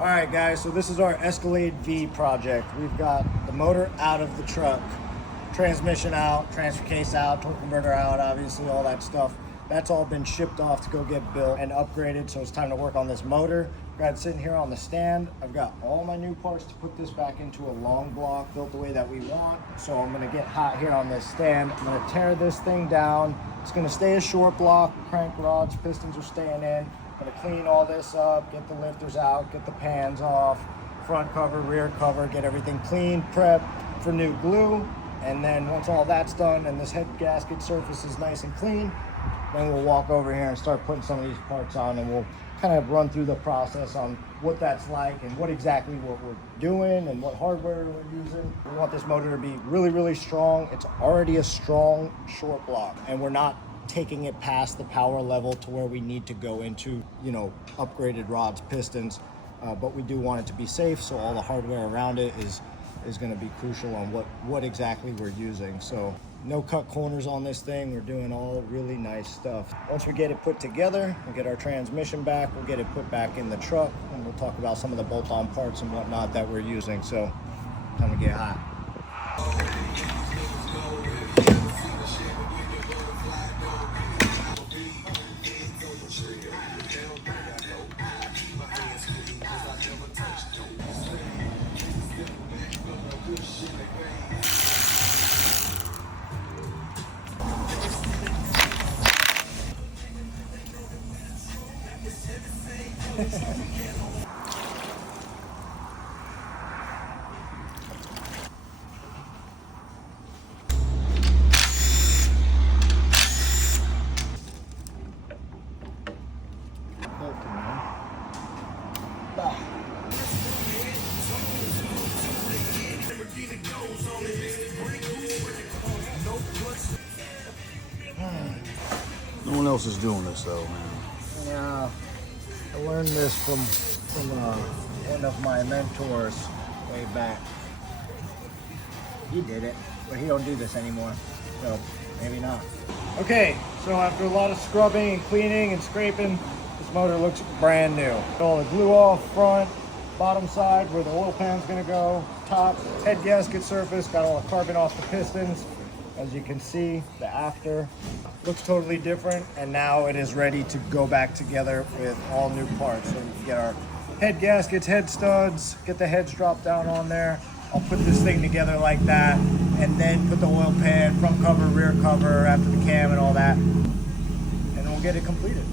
All right, guys, so this is our Escalade V project. We've got the motor out of the truck, transmission out, transfer case out, torque converter out, obviously all that stuff. That's all been shipped off to go get built and upgraded, so it's time to work on this motor. Got it sitting here on the stand. I've got all my new parts to put this back into a long block built the way that we want. So I'm gonna get hot here on this stand. I'm gonna tear this thing down. It's gonna stay a short block. Crank rods, pistons are staying in. I'm gonna clean all this up, get the lifters out, get the pans off, front cover, rear cover, get everything clean, prep for new glue. And then once all that's done and this head gasket surface is nice and clean, then we'll walk over here and start putting some of these parts on, and we'll kind of run through the process on what that's like and what exactly what we're doing and what hardware we're using. We want this motor to be really, really strong. It's already a strong short block, and we're not taking it past the power level to where we need to go into, you know, upgraded rods, pistons, but we do want it to be safe, so all the hardware around it is going to be crucial on what exactly we're using. So no cut corners on this thing. We're doing all really nice stuff. Once we get it put together, we'll get our transmission back, we'll get it put back in the truck, and we'll talk about some of the bolt-on parts and whatnot that we're using. So time to get hot. No one else is doing this though, man. Yeah, I learned this from one of my mentors way back. He did it, but he don't do this anymore, so maybe not. Okay, so after a lot of scrubbing and cleaning and scraping, this motor looks brand new. Got all the glue off front, bottom side where the oil pan's gonna go, top, head gasket surface, got all the carbon off the pistons. As you can see, the after looks totally different, and now it is ready to go back together with all new parts. So we can get our head gaskets, head studs, get the heads dropped down on there. I'll put this thing together like that, and then put the oil pan, front cover, rear cover, after the cam and all that, and we'll get it completed.